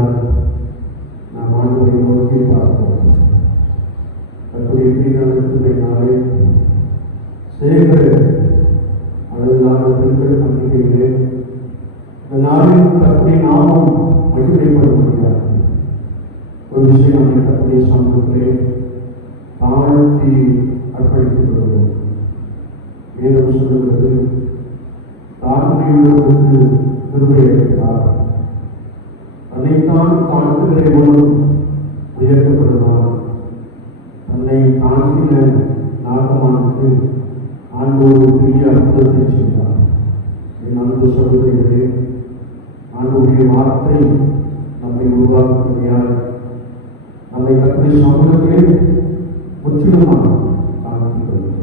நாள் நாம் ஆண்டவரை நோக்கி பார்ப்போம். கர்த்தருடைய கிருபை நாளே சேகர அளவிலான பெண்கள் பண்டிகையிலே இந்த நாளில் கர்த்தருடைய நாமம் மகிமைப்பட முடியாது. ஒரு விஷயம் நம்மை கர்த்தருடைய சமூகத்திலே தாழ்த்தி அர்ப்பணித்துக் கொள்வோம். வேதம் சொல்லுகிறது, தாழ்மையுள்ளவர்களுக்கு கிருபை அளிக்கிறார், தன்னைத்தான் தாழ்த்துகிறவனும் உயர்த்தப்படுவான். தன்னை தாழ்த்தின நாகமானுக்கு ஆண்டவர் ஒரு பெரிய அற்புதத்தை செய்தார். என் அன்பு சகோதரிகளே, ஆண்டவருடைய வார்த்தை நம்மை உருவாக்கும்படியால் நம்மை கர்த்தருடைய சமூகத்திலே முற்றிலுமாக தாழ்த்திக் கொள்கிறோம்.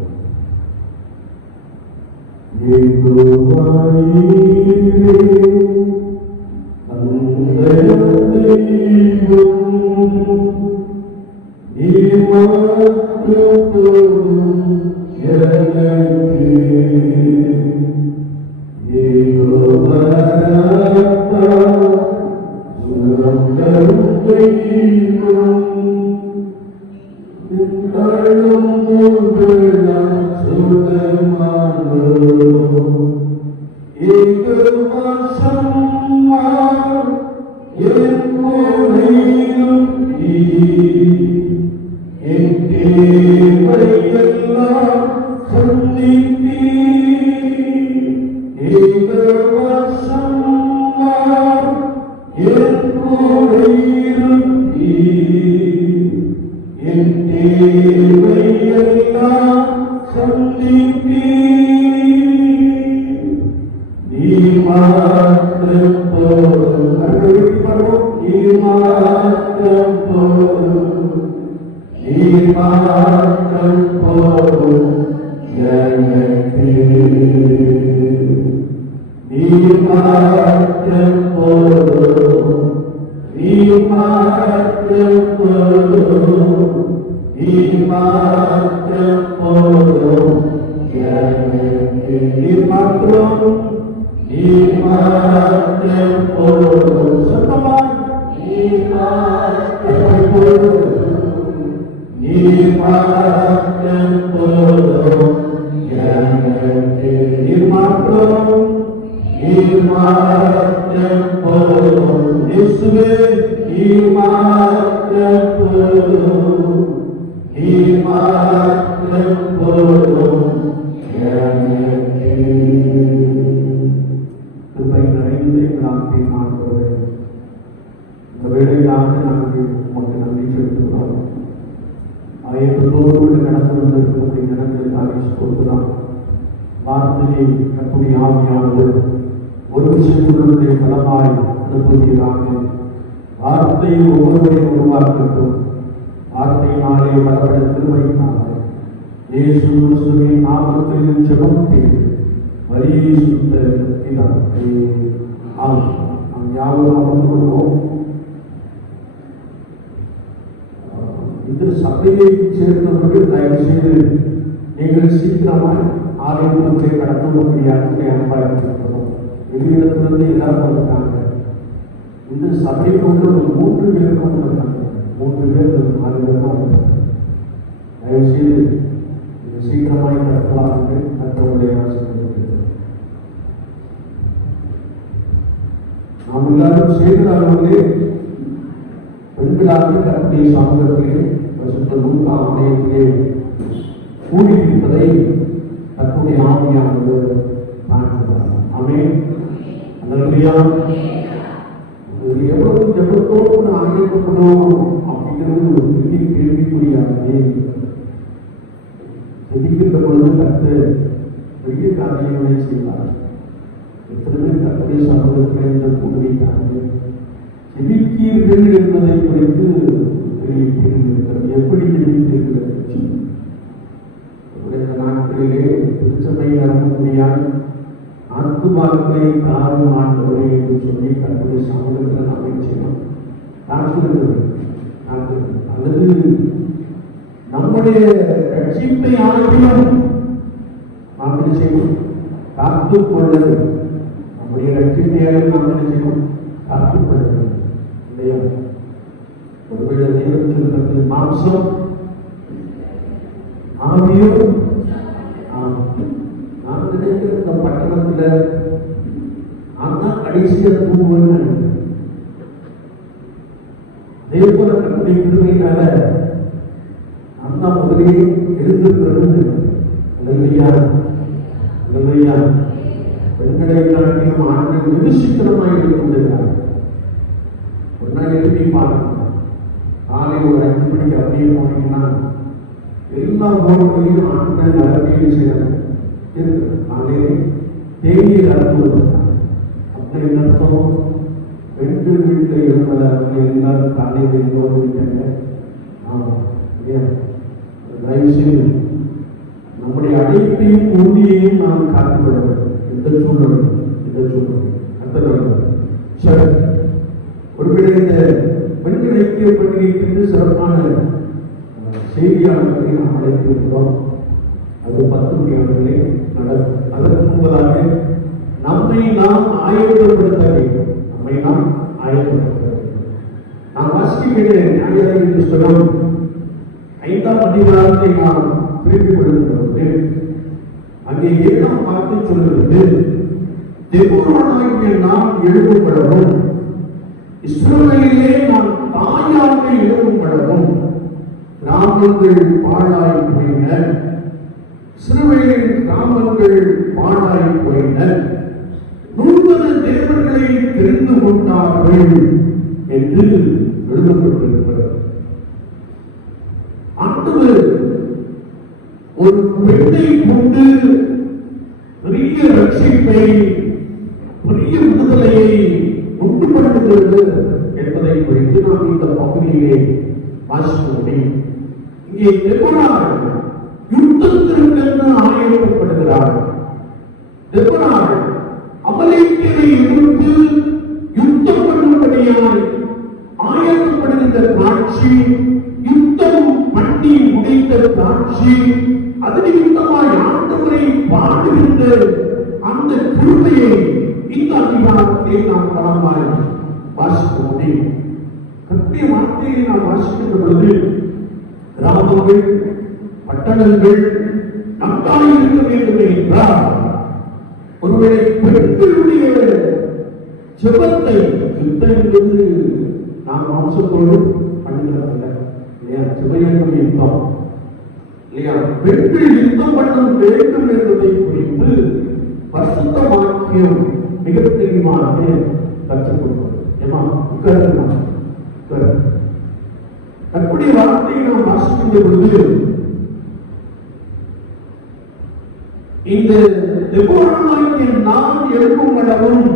வார்த்தையை ஒவ்வொருவரையும் உருவாக்கட்டும். வார்த்தையினாலே வளப்பட திருமையினாலே இயேசு கிறிஸ்துவின் நாமத்தில் ஜெபம் செய்து பரிசுத்த பிதாவே ஆமென். நாம் யாவரும் அமர்ந்து கொள்வோம். இந்த சபையை சேர்ந்தவர்கள் தயவு செய்து நீங்கள் சீக்கிரமாக ஆலயத்திலே கடந்து முடியாது அன்பாயிருக்கிறோம். எங்களிடத்திலிருந்து எல்லாரும் இருக்காங்க. இந்த சபை கொண்டு ஒரு 3 பேர் கொண்டு வந்தாங்க. 3 பேர் 4 பேர் தான் வந்தாங்க. தயவு செய்து இது சீக்கிரமாக கடத்தலாக மற்றவர்களை ஆசைப்படுகிறது. நாம் எல்லாரும் செய்கிறார்களே பெண்களாக கர்த்தருடைய சமூகத்திலே பரிசுத்த லூக்கா ஆலயத்திலே கூடியிருப்பதை கர்த்தருடைய ஆவியானவர் காண்கிறார். ஆமென். அல்லேலூயா. எவ்வளவு ஜெபத்தோடு அழைக்கப்படும் அப்படிங்கிறது ஒரு பெரிய கேள்விக்குறியாகவே ஜெபிக்கின்ற பொழுது கர்த்தர் பெரிய காரியங்களை செய்வார். எத்தனை பேர் கர்த்தருடைய சமூகத்தில் இந்த கூடுகைக்காக ஜெபித்தீர்கள் என்பதை குறித்து பெரிய கேள்வி இருக்கிறது. எப்படி ஜெபித்தீர்கள்? நாட்களிலே திருச்சபை நடக்கக்கூடியால் ஆத்துமாக்களை காரும் ஆண்டவரே என்று சொல்லி கர்த்தருடைய சமூகத்தில் நாம் செய்யணும். அல்லது நம்முடைய ரட்சிப்பை ஆகியும் நாம் என்ன செய்யணும்? காத்துக்கொள்ள நம்முடைய ரட்சிப்பையாக நாம் என்ன செய்யணும்? காத்துக்கொள்ள. இல்லையா? மாம்சம் ஆவியும். நான் நினைக்கிற இந்த பட்டணத்துல நான் தான் கடைசியா தூங்குவேன்னு நினைக்கிறேன். அதே போல கண்ணுடைய கிருபையினால நான் தான் முதலே எழுந்திருக்கிறது. பெண்களை காட்டியும் ஆண்கள் வெகு சீக்கிரமாக எழுந்து கொண்டிருக்கிறார். ஒரு நாள் எழுதி பாருங்க, காலை ஒரு 5 மணிக்கு அப்படியே போனீங்கன்னா எல்லா போர்ட்களையும் ஆண்கள் நடவடிக்கை செய்யறாங்க. காலையிலே தேநீர் அறுத்துவதற்காக அப்படி என்ன அர்த்தம்? பெண்கள் வீட்டில் இருப்பதாக எல்லாரும் காலையில் எல்லோரும் விட்டாங்க. தயவு செய்து நம்முடைய அழைப்பையும் உறுதியையும் நாம் காத்துக்கொள்ள வேண்டும். இந்த சூழ்நிலை சரி, ஒருவேளை இந்த பெண்கள் ஐக்கிய பண்டிகைக்கு சிறப்பான செய்தியாளர்களை நாம் அழைத்திருக்கிறோம். அது 10 மணியாளர்களே நடக்கும். அதற்கு முன்பதாக நம்மை நாம் ஆயத்தப்படுத்த வேண்டும். நான் வாசிக்கிற நியாயாதிபதி புத்தகம் 5ஆம் அதிகாரத்தை நாம் திருப்பிக் கொள்ளும்போது அங்கே 7ஆம் வார்த்தை சொல்லுகிறது, தெபோராகிய நாம் எழுப்பப்படவும் இஸ்ரவேலிலே நாம் தாயாக எழுப்பப்படவும் கிராமங்கள் பாழாய் போயின, இஸ்ரவேலின் கிராமங்கள் பாழாய் போயின, நூதன தேவர்களை தெரிந்து கொண்டார்கள் என்று எழுதப்பட்டிருக்கிறது. ஆண்டவர் ஒரு பெண்ணை கொண்டு பெரிய ரட்சிப்பை, பெரிய விடுதலையை உண்டுபடுத்துகிறது என்பதை குறித்து நாம் இந்த பகுதியிலே வாசிக்க முடியும். இங்கே தெபோரா யுத்தத்திற்கென்று ஆயத்தப்படுகிறார். தெபோரா அமலேக்கியரை எதிர்த்து யுத்தம் பண்ணும்படியாய் ஆயத்தப்படுகின்ற காட்சி, யுத்தம் பண்ணி முடித்த காட்சி, அதில் யுத்தமாய் ஆண்டவரை பாடுகின்ற அந்த கிருபையை இந்த அதிகாரத்தை நாம் பலமாய் வாசிக்க முடியும். கட்டிய வார்த்தையை நாம் வாசிக்கின்ற பொழுது கிராமங்கள் பட்டணங்கள் நன்றாக இருக்க வேண்டும் என்றால் ஒருவேளை பெண்களுடைய ஜெபத்தை, யுத்தம் என்பது நாம் மாம்சத்தோடு பண்ணுகிறதில்லை இல்லையா, ஜெபம் யுத்தம் இல்லையா, பெண்கள் யுத்தம் பண்ண வேண்டும் என்பதை குறித்து பரிசுத்த வாக்கியம் மிக தெளிவாக கற்றுக் கொடுப்பது. ஏமா தன்னுடைய வார்த்தையை நாம் வாசிக்கின்ற பொழுது இந்த தெபோராகிய நாம் எழுப்பும் அளவும்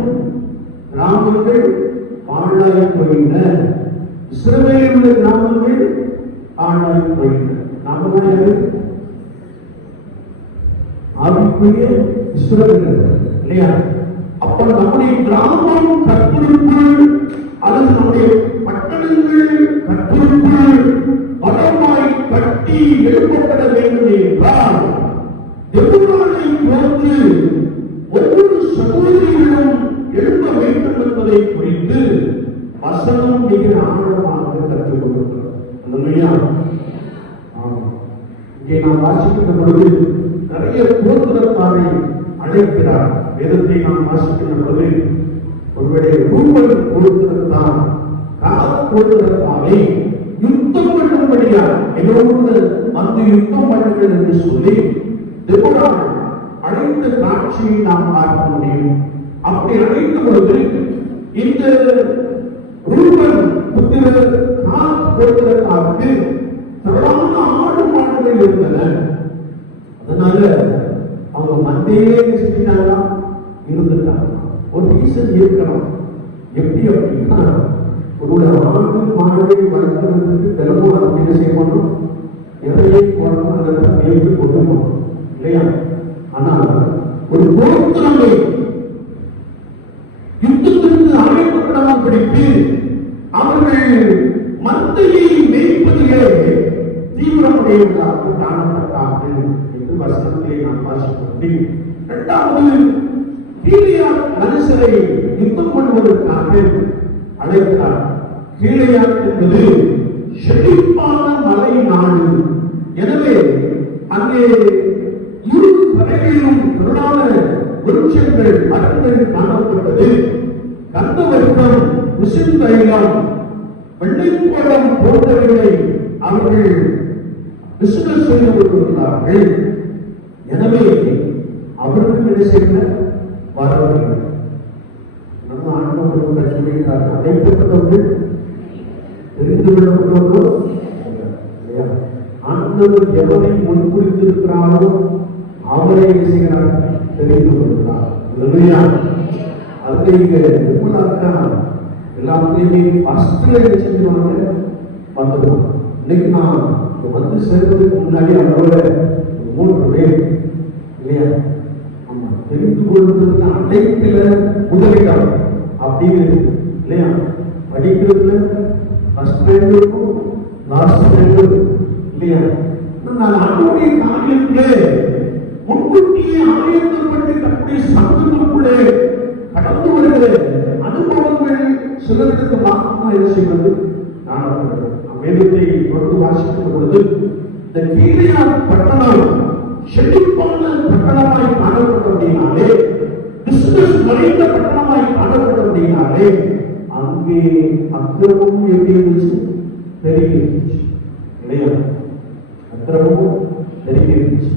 கிராமங்கள் பாழாய் போயின, இஸ்ரவேலுடைய கிராமங்கள் பாழாய் போயின. நாம ஆவிக்குரிய இஸ்ரவேல் இல்லையா? அப்ப நம்முடைய கிராமம் கர்த்தருக்குள், அல்லது நம்முடைய பட்டணங்கள் கர்த்தருக்குள் பலமாய் கட்டி எழுப்பப்பட வேண்டும் என்றால் தெபோராவை போன்று ஒவ்வொரு சகோதரிகளும் எழுப்ப வேண்டும் என்பதை குறித்து வசனம் மிக ஆழமாக கற்றுக் கொண்டிருக்கிறது. இங்கே நாம் வாசிக்கின்ற பொழுது நிறைய கோத்திரத்தாரை அழைக்கிறார். வேதத்தை நாம் வாசிக்கின்ற பொழுது ஒருவேளை ரூபன் கோத்திரத்தான் காத் கோத்திரத்தாரை யுத்தம் பண்ணும்படியா என்னோடு வந்து யுத்தம் பண்ணுங்கள் என்று சொல்லி தெபோரா அழைத்த காட்சியை நாம் பார்க்க முடியும். அப்படி அழைத்த பொழுது இந்த ரூபன் புத்திரர் காத் கோத்திரத்தாருக்கு திரளான ஆடு மாடுகள் இருந்தன. அதனால அவங்க மந்தையிலே செஞ்சிட்டாங்களா, இருந்துட்டாங்க. ஒரு ரீசன் இருக்கணும். எப்படி அப்படின்னா, ஒரு ஆடு மாடுகளை வளர்க்கிறதுக்கு தினமும் அதை என்ன செய்யணும், எதையை போடணும், அதை மேய்த்து கொடுக்கணும் இல்லையா? ஆனால் ஒரு கோத்திரங்களை யுத்தத்திற்கு ஆயத்தப்படாமல் பிடித்து அவர்கள் மந்தையை மேய்ப்பதிலே தீவிரமுடையவர்களாக காணப்பட்டார்கள் என்று வசனத்தை நாம் வாசிக்க முடியும். இரண்டாவது, கீலேயாத் மனுஷரை யுத்தம் பண்ணுவதற்காக அழைக்கிறார். கீலேயாத் என்பது செழிப்பான மலை நாடு. எனவே அங்கே இரு கரைகளிலும் திரளான விருட்சங்கள் மரங்கள் காணப்பட்டது. கந்தவர்க்கம், விசுந்தைலம், வெள்ளைப்பழம் போன்றவர்களை அவர்கள் பிசினஸ் செய்து கொண்டிருந்தார்கள். எனவே அவர்களுக்கு என்ன செய்ய வரவில்லை. நம்ம ஆண்டவர்கள் சொல்லியிருக்காங்க, அழைக்கப்பட்டவர்கள் தெரிந்து கொள்ளப்பட்டவர்கள் ஆண்டவர் எவரை முன்குறித்திருக்கிறாரோ அவரை செய்கிறார் தெரிந்து கொள்கிறார். அதுக்கு இங்க நிர்மலாக்கா எல்லாத்தையுமே ஃபர்ஸ்ட்ல என்ன செஞ்சுவாங்க வந்துடுவாங்க. இன்னைக்கு நான் வந்து சேர்வதற்கு முன்னாடி அவரோட 3 பேர் இல்லையா, ஆமா, தெரிந்து கொள்வதற்கு அழைப்பில முதலிடம் அப்படின்னு இல்லையா, படிக்கிறதுல ஃபர்ஸ்ட் ரேங்க் இருக்கும், லாஸ்ட் ரேங்க் இல்லையா. நான் ஆண்டவருடைய காரியத்திலே முன்கூட்டியே ஆயத்தப்பட்டு கட்டி சங்கத்துக்குள்ளே கடந்து வருகிற அனுபவங்கள் சிலருக்கு மாற்றமாக என்ன செய்வது காணப்படுகிறது. வேதத்தை தொடர்ந்து வாசிக்கும் பொழுது இந்த கீழையார் பட்டணம் செழிப்பான பட்டணமாய் காணப்பட்டபடினாலே, பிசினஸ் நிறைந்த பட்டணமாய் காணப்பட்டபடினாலே அங்கே அக்கிரமும் எப்படி இருந்துச்சு, பெருகி இருந்துச்சு இல்லையா. அக்கிரமும் பெருகி இருந்துச்சு.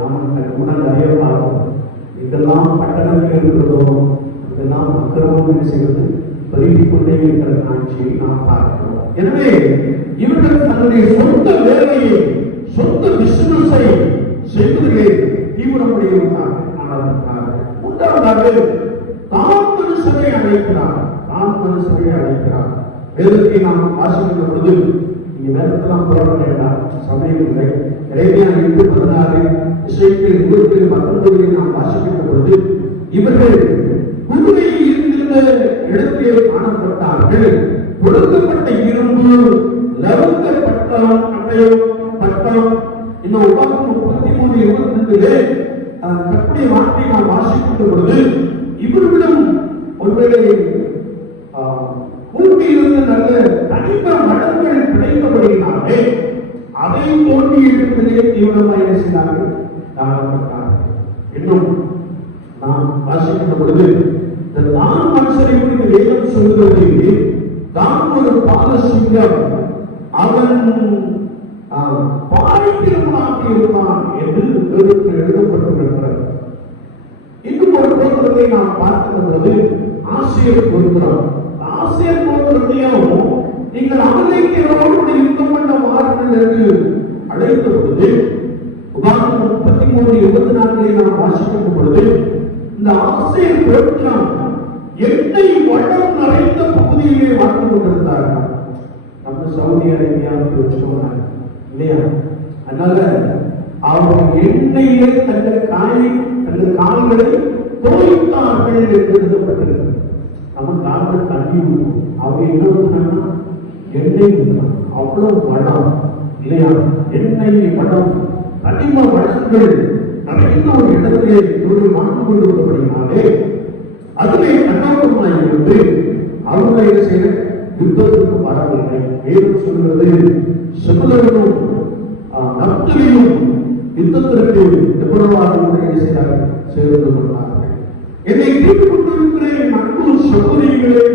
நாம கூட நிறைய பார்ப்போம். இதெல்லாம் பட்டணத்தில் இருக்கிறதோ இதெல்லாம் அக்கிரமம் என்ன செய்வது பெருகிக் கொண்டே இருக்கிற காட்சியை நாம் பார்க்கிறோம். எனவே இவர்கள் தன்னுடைய சொந்த வேலையை, சொந்த பிசினஸை செய்வதிலே தீவிரமுடையவர்களாக காணப்பட்டார்கள். மூன்றாவதாக தான் மனுஷனை அழைக்கிறார். தான் மனுஷனை அழைக்கிறார். வேதத்தை நாம் வாசிக்கின்ற பொழுது இங்க வேதத்தெல்லாம் புறப்பட வேண்டாம், சமயம் இல்லை. எரேமியா 8:16, எசேக்கியேல் 20:19 நாம் வாசிக்கின்ற பொழுது இவர்கள் குதிரை இருந்த இடத்திலே காணப்பட்டார்கள். கொடுக்கப்பட்ட இரும்பு, லவங்க பட்டம், அட்டயம் பட்டம், இன்னும் உபாகம் 33:22 கற்பனை வார்த்தை நாம் வாசிக்கின்ற பொழுது இவர்களும் ஒருவேளை பூமியிலிருந்து நல்ல கனிம மடங்கள் கிடைத்தபடியினாலே அதை தோண்டி எடுப்பதிலே தீவிரமாக என்ன செய்தார்கள், காணப்பட்டார்கள். இன்னும் நாம் வாசிக்கின்ற பொழுது இந்த தான் மனுஷரை குறித்து வேதம் சொல்லுகிறது, தான் ஒரு பாலசிங்கம், அவன் பாய்க்கிறவனாக இருந்தான் என்று எழுதப்பட்டிருக்கிறது. இன்னும் ஒரு கோத்திரத்தை நாம் பார்க்கின்ற பொழுது ஆசிரியர் கோத்திரம். ஆசிரியர் கோத்திரத்தையும் நீங்கள் அமலேக்கியரோடு யுத்தம் பண்ண வாருங்கள் என்று அழைத்த பொழுது உபாகம் 33:24 நாம் வாசிக்கின்ற பொழுது இந்த ஆசிரியர் கோத்திரம் எண்ணெய் வளம் நிறைந்த பகுதியிலே வாழ்ந்து கொண்டிருந்தார்கள். நம்ம சவுதி அரேபியாவுக்கு வச்சுக்கோங்க இல்லையா. அதனால அவர்கள் எண்ணெயிலே தங்கள் கால்களை தோய்த்தார்கள் என்று எழுதப்பட்டிருக்கிறது. நம்ம கால்கள் தண்ணி ஊற்றும், அவங்க என்ன ஊற்றினாங்கன்னா எண்ணெய் ஊற்றினாங்க. அவ்வளவு வளம் இல்லையா, எண்ணெய் வளம், கனிம வளங்கள் நிறைந்த ஒரு இடத்திலே இவர்கள் வாழ்ந்து கொண்டிருந்தபடினாலே அதிலே கண்ணோட்டமாய் இருந்து அவர்களை என்ன செய்ய யுத்தத்திற்கு வரவில்லை. வேதம் சொல்கிறது செபுலோனும் நப்தலியும் யுத்தத்திற்கு எவ்வளவாக என்ன செய்தார்கள், சேர்ந்து கொண்டார்கள். என்னை கேட்டுக்கொண்டிருக்கிற என் அன்பு சகோதரிகளே,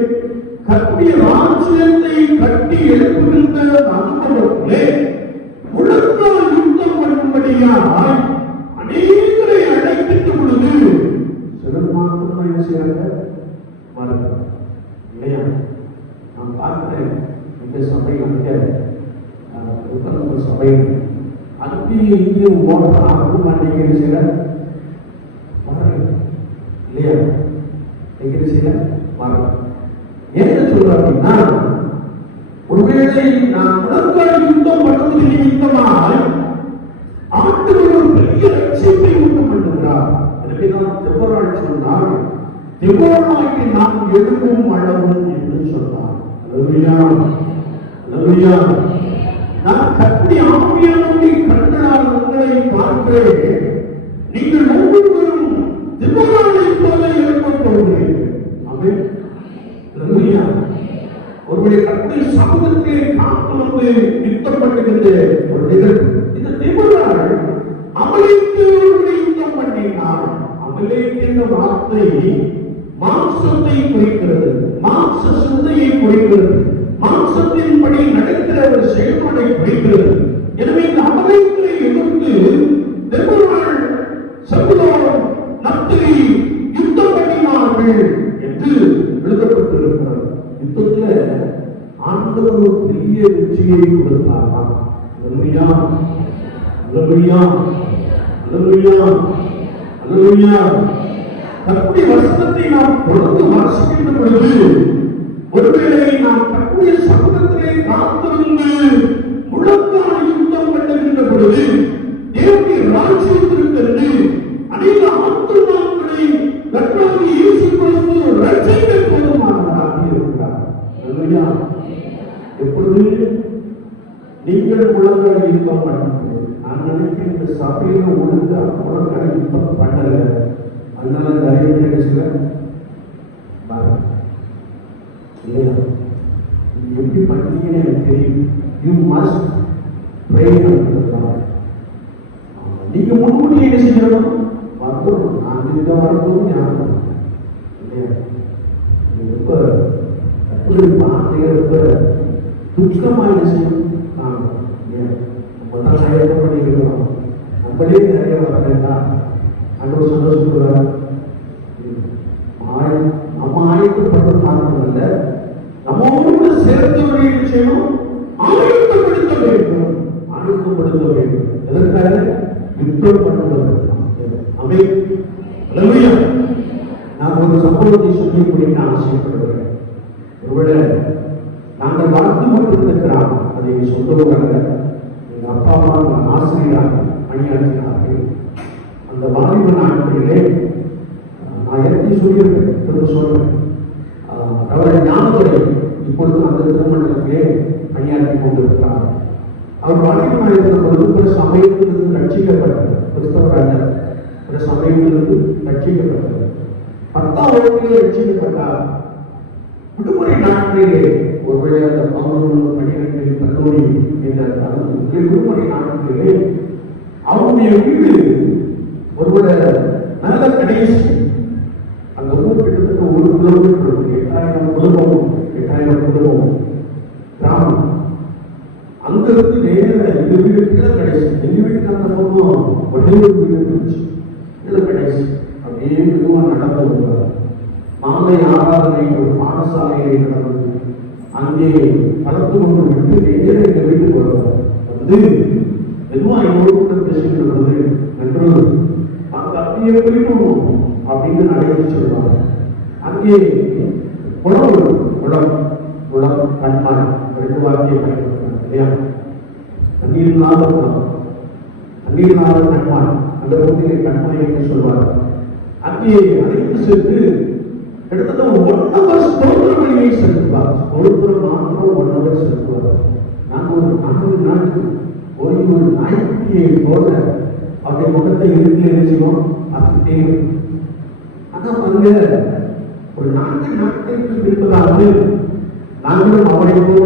கட்டிய ராஜ்யத்தை கட்டி எழுப்புகின்ற அனுபவத்திலே முழங்கால் யுத்தம் பண்ணும்படியாய் அநேகரை அழைக்கின்ற பொழுது சிலர் மாத்திரம் என்ன செய்யறாங்க, மறக்க இல்லையா. நான் பார்க்கிறேன் இந்த சபை சபை அங்கேயும் இங்கேயும் ஓட்ட ஆகும் மாட்டேங்கிற சில இல்லையா, சில மரம் என்ன சொல்ற அப்படின்னா, ஒருவேளை நான் முழங்கால் யுத்தம் பண்ணுவது நிமித்தமாய் ஆண்டவர் ஒரு பெரிய லட்சியத்தை உண்டு பண்ணுகிறார். எனவே நான் தெபோராள் சொன்னால் தெபோராய்க்கு நாம் எழுப்பும் அளவும் என்று சொன்னார். நான் கட்டி ஆவியானவருடைய கண்களால் உங்களை பார்க்கிறேன். நீங்கள் ஒவ்வொருவரும் தெபோராளை போல எழுப்பப் போகிறீர்கள். ஒருவரை கற்பனை சமூகத்திலே காத்து வந்து யுத்தம் பண்ணுகின்ற ஒரு நிகழ்வு. இந்த நிபுணர் அமலேக்கியரோடு யுத்தம் பண்ணினார். அமலேக் என்ற வார்த்தை மாம்சத்தை குறிக்கிறது, மாம்ச சிந்தையை குறிக்கிறது, மாம்சத்தின்படி நடக்கிற ஒரு செயல்பாடை குறிக்கிறது. எனவே இந்த அமலேக்கரை எதிர்த்து நிபுணர் சபுலோன் நப்தலி யுத்தம் பண்ணினார்கள் என்று எழுதப்பட்டிருக்கிறது. யுத்தத்தில் ஆண்டவர் ஒரு பெரிய வெற்றியை கொடுத்தாராம். அல்லேலூயா, அல்லேலூயா, அல்லேலூயா, அல்லேலூயா. கர்த்தருடைய வசனத்தை நாம் தொடர்ந்து வாசிக்கின்ற பொழுது, ஒருவேளை நாம் கர்த்தருடைய சமூகத்திலே காத்திருந்து முழங்கால் யுத்தம் பண்ணுகின்ற பொழுது, தேவனுடைய ராஜ்யத்திற்கு அநேக ஆத்துமாக்களை கர்த்தராகிய இயேசு கிறிஸ்து ரட்சிக்க போதுமானவராக இருக்கிறார். அல்லேலூயா. எப்பொழுது நீங்கள் முழங்கால் யுத்தம் பண்ணுங்கள். நான் நினைக்கிறேன் இந்த சபையில ஒழுங்கா முழங்கால் யுத்தம் பண்ணல. அதனால நிறைய பேர் சில இல்லையா, எப்படி பண்ணீங்கன்னு எனக்கு தெரியும். You must pray. நீங்க முன்கூட்டி என்ன செய்யணும்? வரணும். நான் இந்த வரணும் ஞாபகம் இல்லையா? ரொம்ப வார்த்தைகள் ரொம்ப துக்கமாக என்ன செய்யணும்? நம்ம தான் ஆயத்தம் பண்ணிக்கிறோம். நம்மளே நிறைய வர வேண்டாம். அன்று சந்தோஷப்படுவார். நம்ம ஆயத்தப்படுறது மாத்திரமல்ல, நம்மோடு சேர்த்தவரை செய்யணும், ஆயத்தப்படுத்த வேண்டும். ஆயத்தப்படுத்த வேண்டும். எதற்காக? யுத்தம் பண்ணுவது. நான் ஒரு சம்பவத்தை சொல்லி முடிக்க ஆசைப்படுகிறேன். ஒருவேளை நாங்கள் வாழ்ந்து கொண்டிருந்த கிராமம், அதை சொந்த ஊராக எங்கள் அப்பா அம்மா ஆசிரியராக பணியாற்றினார்கள். அந்த வாலிப நாட்களிலே நான் எப்படி சொல்லியிருக்கேன், திரும்ப சொல்றேன். அவரை ஞானத்துறை இப்பொழுது அந்த திருமணத்திலே பணியாற்றி கொண்டிருக்கிறார். அவர் வாலிபனாக இருந்த பொழுது பிற சமயத்திலிருந்து ரட்சிக்கப்பட்டார். கிறிஸ்தவராக பிற சமயத்திலிருந்து ரட்சிக்கப்பட்டார். 10ஆம் வகுப்பிலே ரட்சிக்கப்பட்டார். விடுமுறை நாட்களிலே ஒருவேளை அந்த 11 12 கல்லூரி என்ற விடுமுறை நாட்களிலே அவருடைய வீடு ஒருவேளை நல்ல கடைசி அந்த ஊர் கிட்டத்தட்ட 1 கிலோமீட்டர் 8000 குடும்பம் கிராமம். அங்கிருந்து நேர எங்க வீட்டுக்கு கடைசி. எங்க வீட்டுக்கு அந்த பக்கம் வடிவ வீடு இருந்துச்சு. இதுல கடைசி அப்படியே மெதுவா நடந்து வருவார். மாலை ஆராதனை ஒரு பாடசாலையை நடந்தது. அங்கே கலந்து கொண்டு விட்டு நேர எங்க வீட்டுக்கு வருவார். வந்து மெதுவா எங்களோடு பேசுகிறது என்று அங்க அப்படியே போயிட்டோம் அப்படின்னு நடைபெற்று சொல்லுவாங்க. அங்கே குளம் கண்மாய் 2 வார்த்தையை பயன்படுத்தினாங்க இல்லையா? தண்ணீர்னால கண்மாய், அந்த பகுதியை கண்மாய் என்று சொல்வார். அங்கே அழைத்து சென்று கிட்டத்தட்ட 1 hour ஸ்தோத்திர பலியை செலுத்துவார். ஸ்தோத்திரம் மாத்திரம் 1 hour செலுத்துவார். நாங்கள் ஒரு 4 நாட்கள் ஒரு நாய்க்குட்டியை போல அவருடைய முகத்தை இறுதியில் எழுச்சினோம். அதுக்கிட்டே ஆனா அங்க ஒரு 4 நாட்களுக்கு இருப்பதாவது நாங்களும் அவரை போல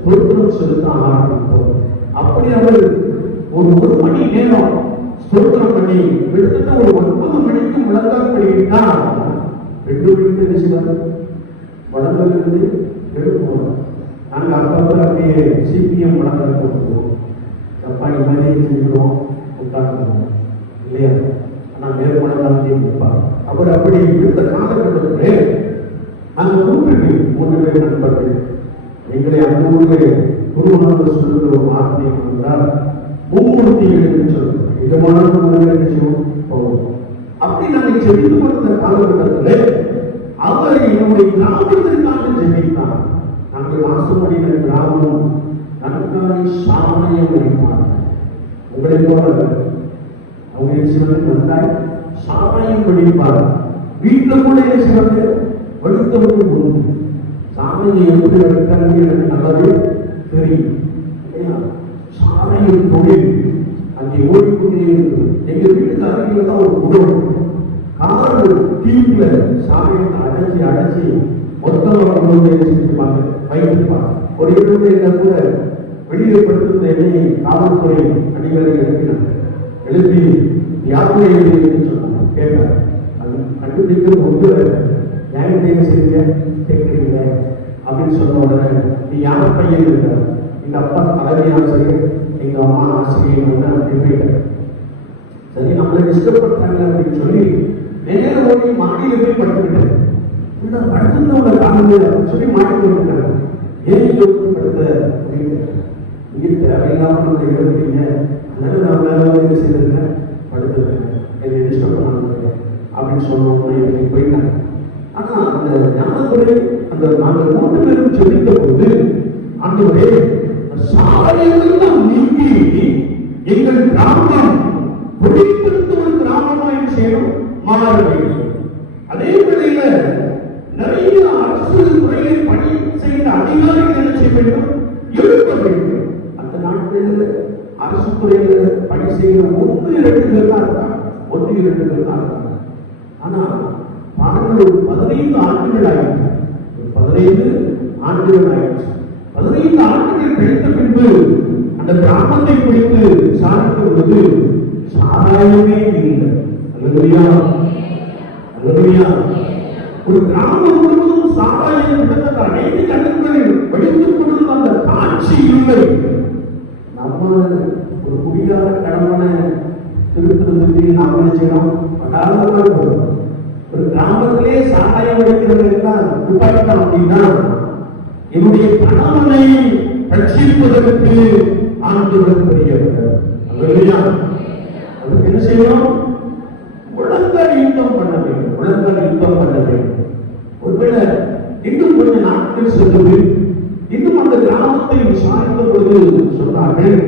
ஸ்தோத்திரம் செலுத்த ஆரம்பிப்போம். அப்படி அவர் ஒரு 1 மணி நேரம் ஸ்தோத்திரம் பண்ணி கிட்டத்தட்ட ஒரு 9 மணிக்கு முழங்கால் பண்ணிட்டா 2 மணிக்கு என்ன செய்வார்? முழங்காலிருந்து எழுப்புவோம். நாங்கள் அப்பப்போ அப்படியே சிபிஎம் முழங்கால் போட்டுவோம். ஜப்பானி மாதிரி செஞ்சுக்கிறோம், உட்காந்துருவோம் இல்லையா? ஆனால் மேற்கொள்ளலாம் இருப்பார். அவர் அப்படி இருந்த காலகட்டத்திலே அந்த ஊருக்கு 3 பேர் நண்பர்கள் எங்களை அந்த ஊரில் குருவானவர் சொல்லுகிற ஒரு வார்த்தை என்றால் மும்மூர்த்திகள் என்று சொல்லுவோம். எஜமான போவோம். அப்படி நாங்கள் செவித்து கொண்ட காலகட்டத்தில் அவர் என்னுடைய கிராமத்திற்காக ஜெபித்தார். நாங்கள் வாசம் பண்ணின கிராமம் நன்காய் சாமயம் அளிப்பார். உங்களை போல அவங்க சிவனுக்கு நன்காய் சாமயம் படிப்பார். வீட்டில் கூட சிவனுக்கு வடுத்தவர்கள் உண்டு. சாமியை எப்படி வடுத்தாங்க எனக்கு நல்லாவே தெரியும். சாமையின் தொழில் அங்கே ஓடிக்கொண்டே இருக்கு. எங்க வீட்டுக்கு அருகில் தான் ஒரு குடும்பம். கார் டீம்ல சாமியத்தை அடைச்சி மொத்தமாக கொண்டு வந்து வைத்திருப்பாங்க. ஒரு இடத்துல கூட வெளியே படுத்திருந்த என்னை காவல்துறை அதிகாரி எழுப்பி யாத்திரை என்று சொன்னாங்க. கேட்டார், அது கண்டுபிடிக்கிறது ஒன்று நியாயம் செய்ய கேட்கிறீங்க அப்படின்னு சொன்ன உடனே, நீ யார் பையன் இருக்கிறார்? எங்க அப்பா தலைமை ஆசிரியர், எங்க அம்மா ஆசிரியர் அப்படின்னு போயிட்டார். சரி, நம்மளை டிஸ்டர்ப் பண்றாங்க அப்படின்னு சொல்லி நேரம் ஓடி மாடியில போய் படுத்துக்கிட்டேன். படுத்துருந்தவங்க காரணம் அப்படின்னு சொல்லி மாடி போட்டுட்டாங்க. ஏன் படுத்த அப்படின்னு, நீங்க தேவையில்லாம நம்ம எழுதுறீங்க, அதனால நான் வேலை செய்திருக்கேன், படுத்துருக்கேன், என்னை டிஸ்டர்ப் பண்ணாங்க அப்படின்னு சொன்னோம். போயிட்டாங்க. ஆனா அந்த ஞானத்துறை அந்த நாங்கள் 3 பேரும் சொல்லித்த போது, ஆண்டவரே சாலையெல்லாம் நீங்கி எங்கள் கிராமம் ஒளித்திருந்த ஒரு கிராமமா என்ன செய்யணும், மாற வேண்டும். அதே வேளையில நிறைய அரசு துறையில் பணி செய்த அதிகாரிகள் என்ன செய்ய வேண்டும், எழுப்ப வேண்டும். அந்த நாட்களில் அரசு துறையில் பணி செய்கிற 1-2 பேர் தான் இருக்காங்க, 1-2 பேர் தான் இருக்காங்க. ஆனா பாருங்கள், ஒரு 15 ஆண்டுகள் ஆயிடுச்சு. 15 ஆண்டுகள் ஆயிடுச்சு. 15 ஆண்டுகள் கழித்த பின்பு அந்த கிராமத்தை குறித்து விசாரித்த பொழுது சாராயமே இல்லை. அல்லேலூயா, அல்லேலூயா. ஒரு கிராமம் முழுவதும் சாராயம் கிட்டத்தட்ட அனைத்து கண்களில் வெடித்துக் கொண்டிருந்த அந்த காட்சி இல்லை. நம்ம ஒரு குடியார கடமனை திருப்பி நாம என்ன செய்யணும், படாத ஒரு கிராமத்திலே சாராயம் அடிக்கிறவர்கள் துப்பாக்கிட்டான் அப்படின்னா என்னுடைய கணவனை ரட்சிப்பதற்கு ஆண்டவர் பெரியவர். அல்லேலூயா. அதுக்கு என்ன செய்யணும், உலகங்கள் யுத்தம் பண்ண வேண்டும், உலகங்கள் யுத்தம் பண்ண வேண்டும். ஒருவேளை இன்னும் கொஞ்ச நாட்கள் செல்வது, இன்னும் அந்த கிராமத்தை விசாரித்த பொழுது சொன்னார்கள்,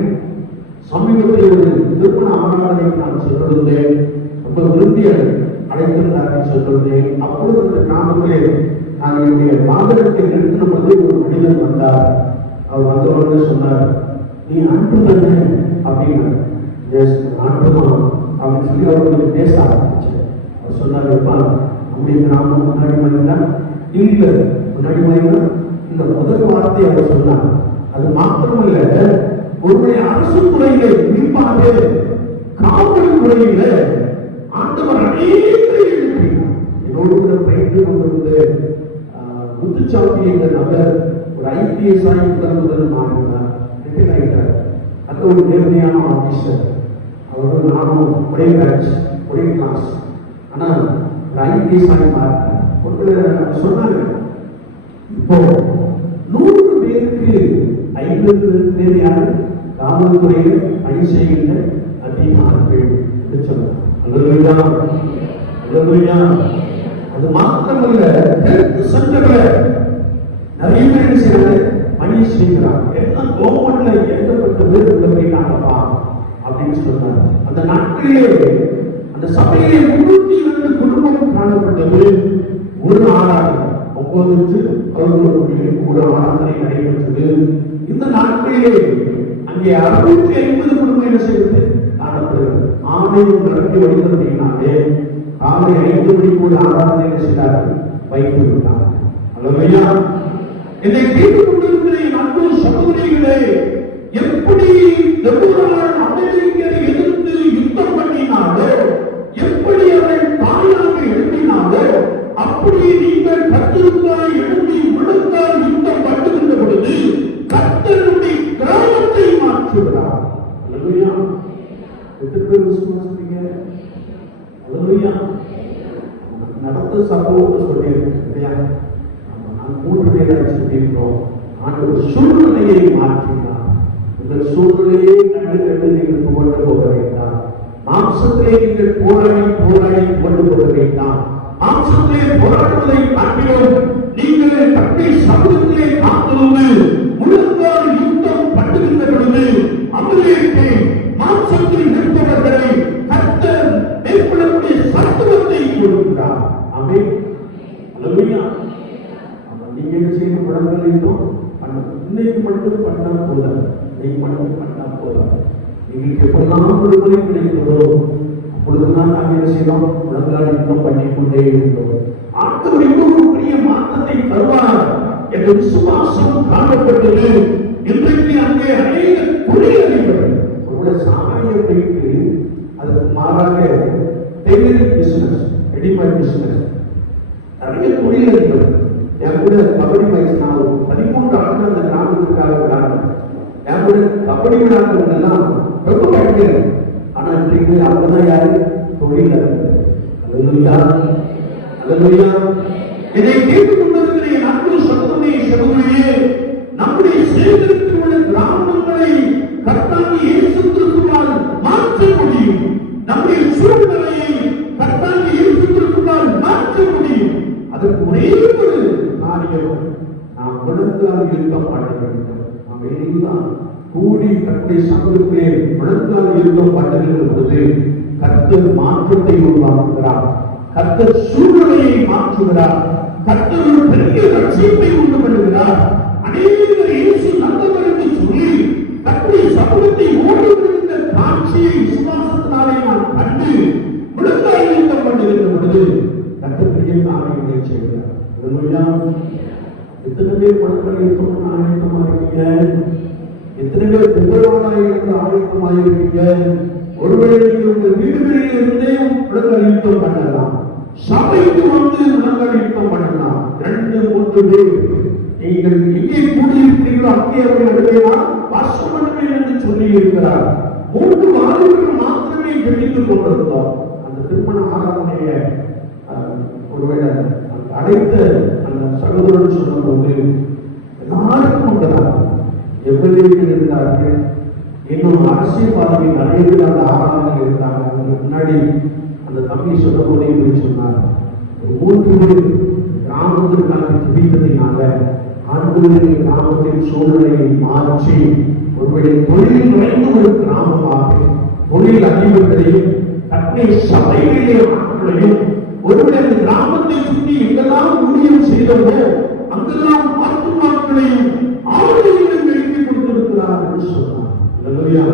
சமீபத்தில் ஒரு திருமண ஆராதனைக்கு நான் சொல்லிருந்தேன், ரொம்ப விரும்பிய அழைத்திருந்தார்கள் சொல்லிருந்தேன். அப்பொழுது அந்த கிராமத்திலே நான் என்னுடைய வாகனத்தை நிறுத்தின பொழுது ஒரு மனிதன் வந்தார். அவர் வந்தவங்க சொன்னார், நீ அன்பு தானே அப்படின்னா, அன்புதான் அப்படின்னு சொல்லி அவர்களுக்கு பேச ஆரம்பிச்சு. அவர் சொன்னார், நம்முடைய கிராமம் முன்னாடி மணினா இல்ல, முன்னாடி மணினா இந்த முதல் வார்த்தை அவர் சொன்னார். அது மாத்திரமல்ல, ஒருவருடைய அரசு துறையில, குறிப்பாக காவல்துறையில ஆண்டவர் அநேகரை எழுப்பினார். என்னோடு கூட பயின்று கொண்டிருந்த முத்துச்சாமி என்ற நபர் ஒரு IPS ஆகி முதல் மாறினார், ரிட்டையர் ஆகிட்டார். அது ஒரு நேர்மையான ஆபீசர். அவர்கள் நானும் ஒரே பேட்ச், ஒரே கிளாஸ். ஆனா ஒரு IPS ஆகி மாறினார். ஒரு சொன்னாங்க, இப்போ 100 பேருக்கு 50 பேர் யாரு காவல்துறையில் பணி செய்கின்ற அதிகாரிகள் சொன்னார். அது மாத்திரமல்ல, நிறைய பேர் சேர்ந்து பணி செய்கிறார். எல்லாம் கவர்மெண்ட்ல எழுதப்பட்ட பேர் போயிட்டாங்கப்பா அப்படின்னு சொன்னார். அந்த நாட்களிலே அந்த சபையிலே 302 குடும்பம் காணப்பட்டது. ஒரு ஆராதனை 9 கூட ஆராதனை நடைபெற்றது. இந்த நாட்களிலே அங்கே 650 குடும்பம் என்ன செய்வது காணப்படுகிறது. ஆணையம் நடத்தி வருகிறது அப்படின்னாலே காலை 5 மணிக்கு ஆராதனை செய்தார்கள், வைத்து விட்டார். அல்லேலூயா. இதை கேட்டுக் கொண்டிருக்கிற அன்பு சகோதரிகளே, எப்படி அமெரிக்கரை எதிர்த்து யுத்தம் பண்ணினாலோ, எப்படி அவர்கள் தாயாக எழுப்பினாலோ, அப்படி நீங்கள் கர்த்தருக்காய் எழுப்பி முழுக்கால் யுத்தம் பண்ணுகின்ற பொழுது கர்த்தருடைய கிராமத்தை மாற்றுகிறார். அல்லேலூயா. நடந்த சம்பவத்தை சொல்லியிருக்கேன். நான் 3 பேரை சொல்லியிருக்கிறோம். ஆண்டவர் சூழ்நிலையை மாற்றினார். உங்கள் சூழ்நிலையை கண்டு நீங்கள் கொண்டு போக வேண்டாம். மாம்சத்திலே நீங்கள் போராடி கொண்டு போக வேண்டாம். மாம்சத்திலே போராடுவதை காட்டிலும் நீங்கள் தப்பி சமூகத்திலே காத்திருந்து முழுக்கால் யுத்தம் பண்ணுகின்ற பொழுது அமெரிக்கை மாம்சத்தில் நிற்பவர்களை கர்த்தர் மேற்கொள்ளக்கூடிய சத்துவத்தை கொடுக்கிறார். ஆமென். அல்லேலூயா. நீங்க என்ன செய்யணும், உடம்புகள் இன்னும் இன்னைக்கு மட்டும் பண்ணா போதாது, இன்னைக்கு மட்டும் பண்ணா போதாது. எங்களுக்கு எப்பெல்லாம் விடுதலை கிடைக்கிறதோ அப்பொழுதுதான் நாங்கள் என்ன செய்யணும், உடம்புகள் இன்னும் பண்ணிக்கொண்டே இருக்கிறோம். ஆண்டவர் இன்னொரு பெரிய மாற்றத்தை தருவார். என்ற விசுவாசம் காணப்பட்டது. இன்றைக்கு அங்கே அநேக தொழிலதிபர்கள் ஒரு சாமானிய வைத்து அதுக்கு மாறாக டெய்லரிங் பிசினஸ், ரெடிமேட் பிசினஸ், நிறைய தொழிலதிபர்கள். என் கூட கபடி மேட்ச் நான் 13 ஆண்டு அந்த கிராமத்திற்காக விளையாடுறேன். என் கூட கபடி விளையாடுறவங்க எல்லாம் ரொம்ப படிக்கிறது. ஆனா இன்றைக்கு அவங்கதான் யாரு? தொழிலதிபர்கள். அல்லேலூயா, அல்லேலூயா. இதை கேட்டுக் கொண்டிருக்கிற என் அன்பு சகோதரனே, சகோதரியே, நம்முடைய சேதத்தில் உள்ள கிராமங்களை கர்த்தராகிய இயேசு கிறிஸ்துவால் மாற்ற முடியும். நம்முடைய சூழ்நிலையை கர்த்தராகிய இயேசு கிறிஸ்துவால் மாற்ற முடியும். அதற்கு ஒரே ஒரு காரியம், நாம் முழங்கால் இருக்க மாட்ட வேண்டும். நாம் எல்லாம் கூடி கர்த்தருடைய சமூகத்திலே முழங்கால் இருக்க மாட்டுகின்ற பொழுது கர்த்தர் மாற்றத்தை உருவாக்குகிறார். கர்த்தர் சூழ்நிலையை மாற்றுகிறார். கர்த்தர் ஒரு பெரிய லட்சியத்தை உண்டு பண்ணுகிறார். அநேகர் இயேசு நல்லவர் என்று சொல்லி கர்த்தருடைய சமூகத்தை ஓடுகின்ற காட்சியை விசுவாசத்தினாலே நான் கண்டு முழங்கால் இருக்க பண்ணுகின்ற பொழுது கர்த்தர் பெரிய காரியங்களை செய்கிறார். அல்லேலூயா. எத்தனை பேர் முழங்கால் இருக்கணும்னு ஆயத்தமா இருக்கீங்க? எத்தனை பேர் திருவிழாவாக இருக்க ஆயத்தமாக இருக்கீங்க? ஒருவேளை நீங்கள் உங்கள் வீடுகளில் இருந்தே முழங்கால் யுத்தம் பண்ணலாம், சபைக்கு வந்து முழங்கால் யுத்தம் பண்ணலாம். 2-3 பேர் நீங்கள் எங்கே கூடியிருக்கிறீர்களோ அங்கே அவர்கள் எடுக்கலாம் வாசம் பண்ணுவேன் என்று சொல்லி இருக்கிறார். 3 வாரங்கள் மாத்திரமே ஜெபித்துக் கொண்டிருந்தோம். அந்த திருமண ஆராதனைய ஒருவேளை அழைத்த அந்த சகோதரன் சொன்னபோது எல்லாருக்கும் வந்தார். எவ்வளவு இருந்தார்கள், இன்னும் அரசியல்வாதிகள் நிறைய பேர் அந்த ஆராதனையில் இருந்தாங்க. அவங்களுக்கு முன்னாடி அந்த தம்பி சொன்ன போதே சொன்னார், 3 பேர் கிராமத்திற்காக ஜெபித்ததினால ஆண்டவரின் கிராமத்தின் சூழ்நிலையை மாற்றி ஒருவேளை தொழில் நிறைந்த ஒரு கிராமமாக தொழில் அதிபர்களையும் கட்டளை சபைகளிலே ஆட்களையும் ஒருவேளை கிராமத்தை சுற்றி எங்கெல்லாம் ஊழியம் செய்தவோ அங்கெல்லாம் ஆத்துமாக்களையும் ஆளுநரையும் எழுப்பி கொடுத்திருக்கிறார் என்று சொன்னார். அல்லேலூயா.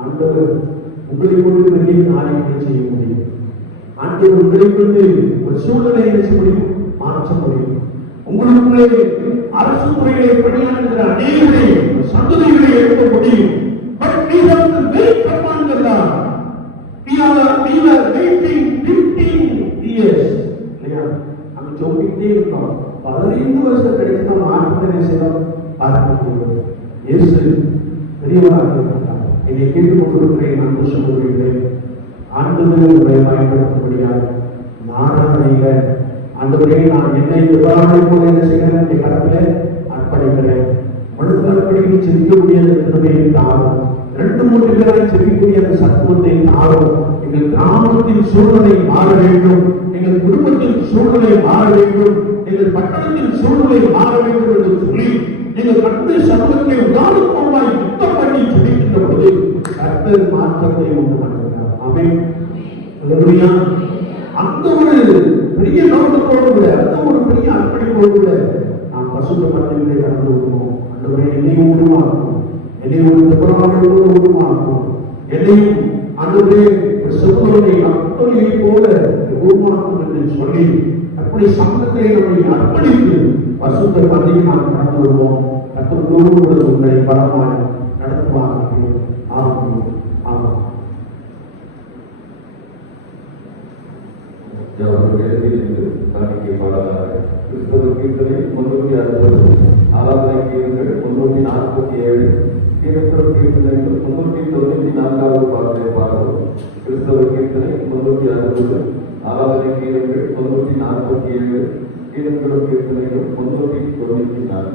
ஆண்டவர் உங்களை கொண்டு பெரிய காரியங்களை செய்ய முடியும். ஆண்டவர் உங்களை கொண்டு ஒரு சூழ்நிலையை செய்ய முடியும், மாற்ற முடியும். உங்களுக்குள்ளே அரசு துறைகளை பணியாற்றுகிற அநேகரை சந்ததிகளை எடுக்க முடியும். But we have to wait upon the Lord. We are waiting 15 years. இல்லையா? நம்ம சொல்லிக்கிட்டே இருக்கோம். 15 வருஷம் கிடைச்சா மாற்றத்தை செய்யலாம் பார்க்க முடியும். இயேசு பெரியவராக இருக்கிறார். இதை கேட்டுக்கொண்டிருக்கிற அன்பு சகோதரர்களே, ஆண்டவரை உங்களை பயன்படுத்தும்படியாக நாராயணியில ஆண்டவரே நான் என்னை விவகாரம் போல என்ன செய்கிறேன் என்ற கருத்துல அர்ப்பணிக்கிறேன். முழுக்கடிக்கு செல்லக்கூடிய கிருபையை தாரும். 2-3 பேரை செல்லக்கூடிய அந்த சத்துவத்தை தாரும். எங்கள் கிராமத்தின் சூழ்நிலை மாற வேண்டும், எங்கள் குடும்பத்தின் சூழ்நிலை மாற வேண்டும், எங்கள் பட்டணத்தின் சூழ்நிலை மாற வேண்டும் என்று சொல்லி எங்கள் கர்த்தருடைய சமூகத்தை உதாரணமாய் யுத்தம் பண்ணி ஜெபிக்கின்ற பொழுது கர்த்தர் மாற்றத்தை உண்டு பண்ணுகிறார். ஆமென். அல்லேலூயா. அந்த ஒரு பெரிய நோக்கத்தோடு கூட, அந்த ஒரு பெரிய அர்ப்பணிப்போடு கூட நாம் பசுத்த மத்தியிலே கடந்து வருவோம். ஆண்டவரே என்னையும் உருவாக்கும், என்னை ஒரு திபராளோடு உருவாக்கும், என்னையும் ஆண்டவரே சகோதரனை அப்பொழியை போல உருவாக்கும் என்று சொல்லி அப்படி சமூகத்தை நம்மை அர்ப்பணித்து பசுத்த மத்தியில் நாம் கடந்து வருவோம். கர்த்தரோடு உங்களை பலமாய் நடத்துவார்கள். ஆமென். ஆமென். காணிக்கை பாடலாக கிறிஸ்தவ கீர்த்தனை 360, ஆராதனை கீர்த்தனை 347, கீர்த்தன கீர்த்தனைகள் 394வது பாடலை பாடவும். கிறிஸ்தவ கீர்த்தனை 360, ஆராதனை கீர்த்தனைகள் 347, கீர்த்தன கீர்த்தனைகள் 394.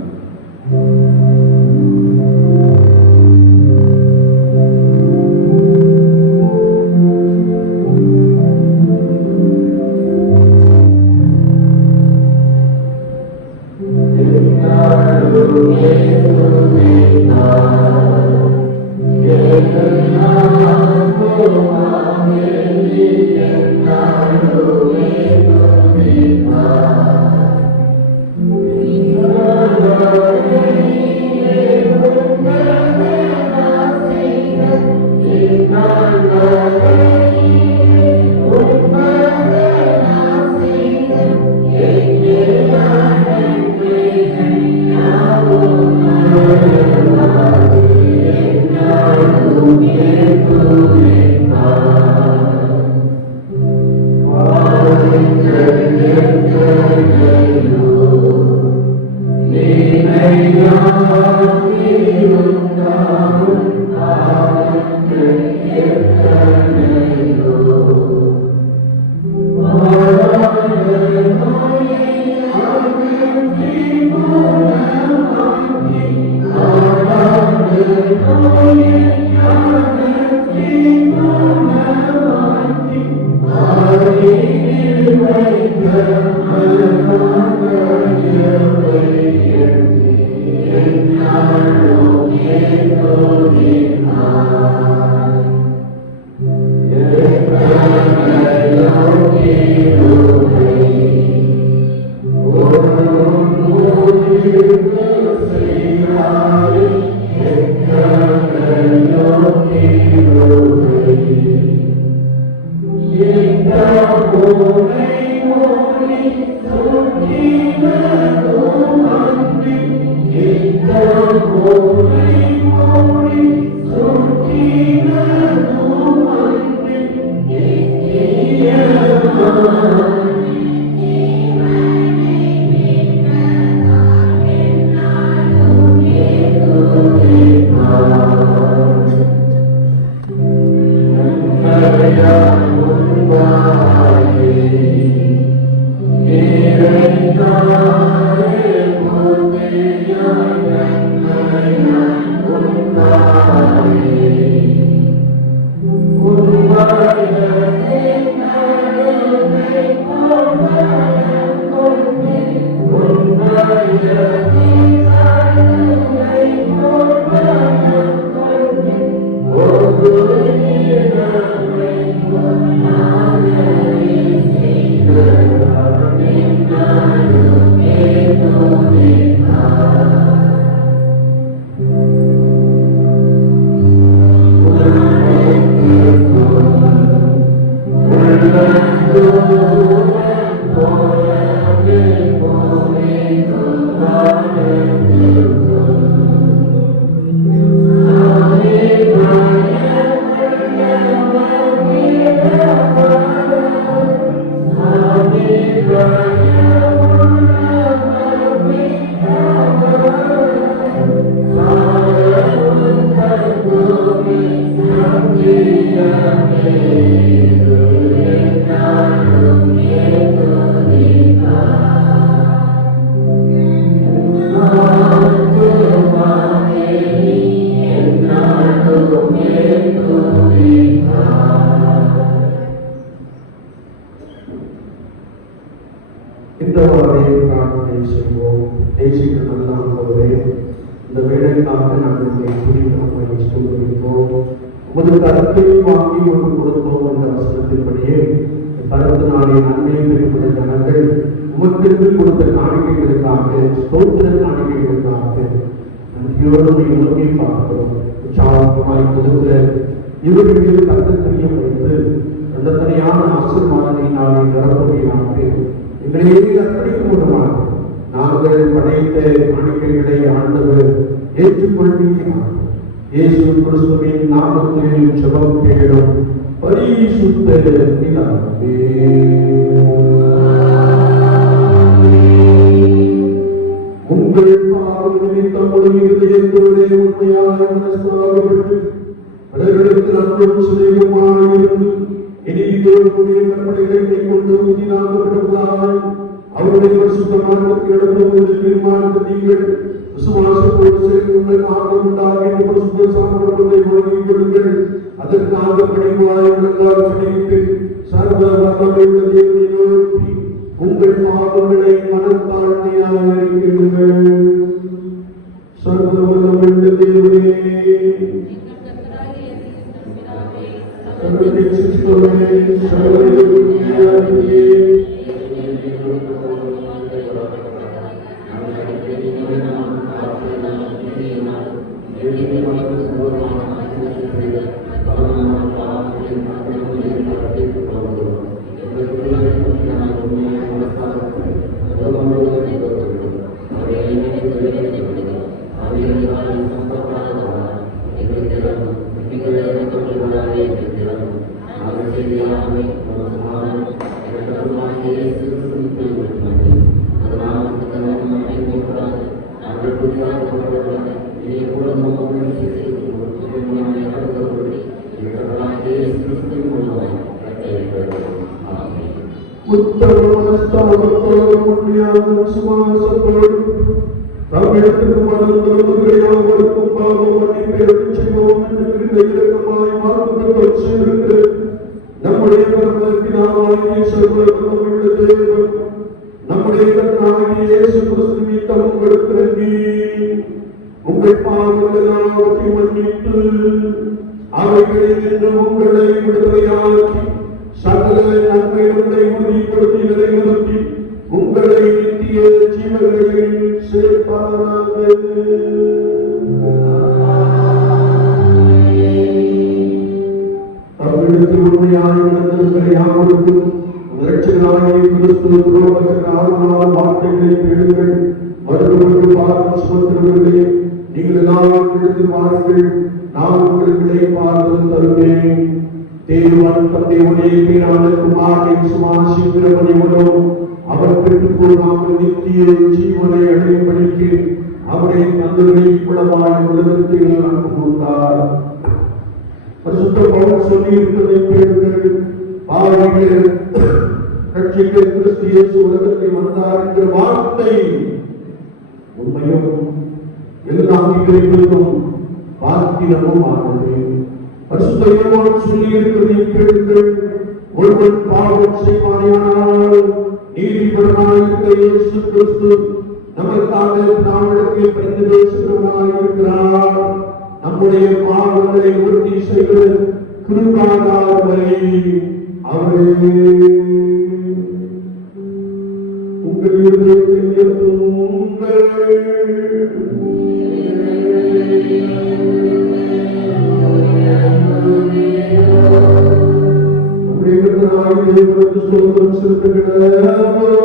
Hallelujah. தமிழகத்திற்கு மனதிற்கும் பாவம் மன்னிப்பேரும் செய்வோம் என்று இரக்கமாய் மாற்றுகள் செய்திருக்கிற நம்முடைய பிதாவாகிய சர்வவல்லமையுள்ள தேவன் நம்முடைய கர்த்தராகிய இயேசு கிறிஸ்துவின் தம் உங்களுக்கு இறங்கி உங்கள் பாவங்கள் எல்லாவற்றையும் மன்னித்து அவைகளில் நின்று உங்களை விடுதலையாக்கி சகல நன்மைகளை உறுதிப்படுத்தி நிலைநிறுத்தி உங்களை நித்திய ஜீவங்களில் சேர்ப்பாராக. தமிழகத்தில் உண்மையாக நடந்திருக்கிற யாவருக்கும் இரட்சகராகிய கிறிஸ்து புரோகிதரால் வார்த்தைகளை கேளுங்கள். வருவதற்கு பாரம் சுமத்திரவர்களே, நீங்கள் எல்லாரும் எடுத்து வாருங்கள், நான் உங்களுக்கு இளைப்பாறுதல் தருவேன். தேவன் தம்முடைய பேரான குமாரனை சுமாசிக்கிறவனை மூலம் அவர் பெற்றுக் கொள்ளாமல் நித்திய ஜீவனை அடையும்படிக்கு அவரை தந்தை குளமாய் உலகத்தில் அன்பு கொண்டார். பரிசுத்த பவுல் சொல்லி இருப்பதை கேளுங்கள். பாவிகளை ரட்சிக்க கிறிஸ்து இயேசு உலகத்தில் வந்தார் என்ற வார்த்தை உண்மையும் எல்லா அங்கீகரிப்பதும் வாக்கியமும் ஆனது. பரிசுத்த யோவான் சொல்லி இருப்பதை கேளுங்கள். ஒருவன் பாவம் செய்வானானால் நீதிபரனாய் இருக்கிற இயேசு கிறிஸ்து நமக்காக நம்மிடத்தில் பரிந்து பேசுகிறவராய் இருக்கிறார். நம்முடைய பாவங்களை நிவர்த்தி செய்கிற கிருபாதாரரை அவரே உங்கள் இதயத்தில் ஏற்றுங்கள். நம்முடைய கர்த்தராகிய தேவனுக்கு ஸ்தோத்திரம் செலுத்துகிறோம்.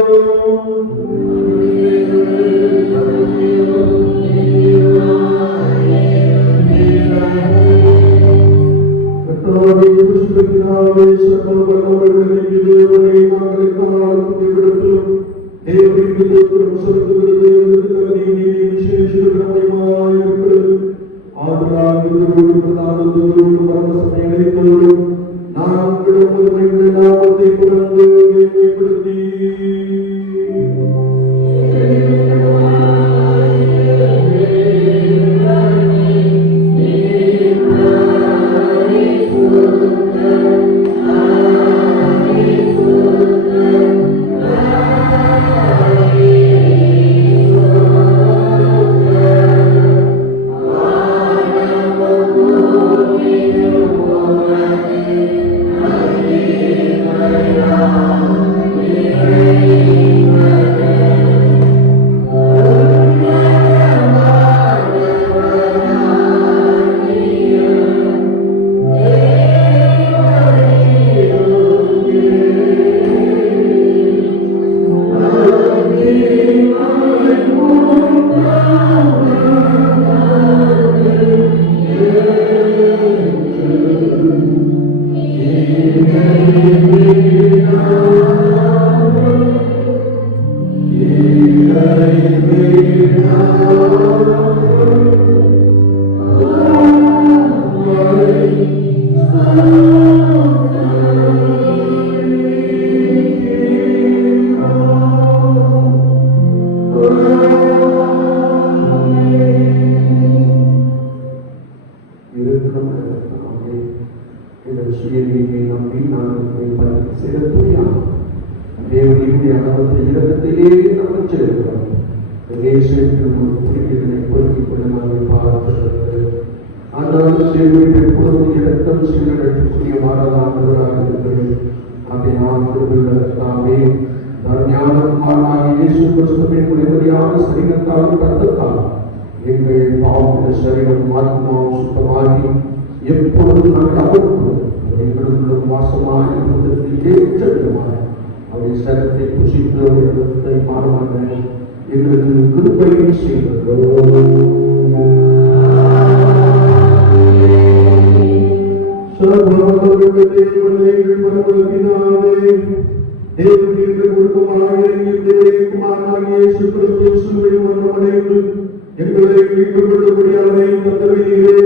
எங்களை மீட்டுக் கொள்ளும்படியாகவே தந்தருளீரே.